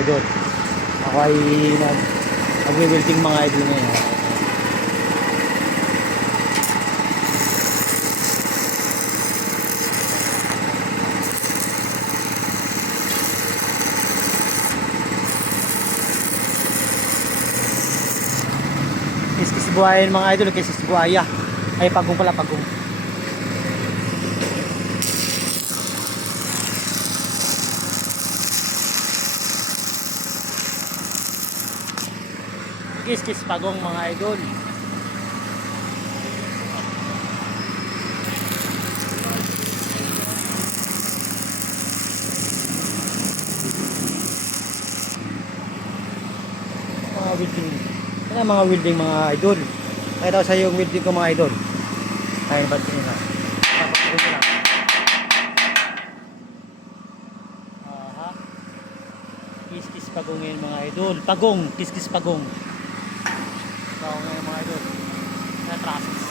idol. Ako ay nag nagwi-welding mga idol ngayon. Kiskis buhaya mga idol, kiskis buhaya. Ay, pagong pala, pagong. Kiskis pagong mga idol. Mga welding. Yung mga welding mga idol? Nakita ko sa yung welding ko mga idol. Ayun ba't yun na? Papakita ko pagong ngayon mga idol. Pagong, kiskis pagong. cầu ngày mai được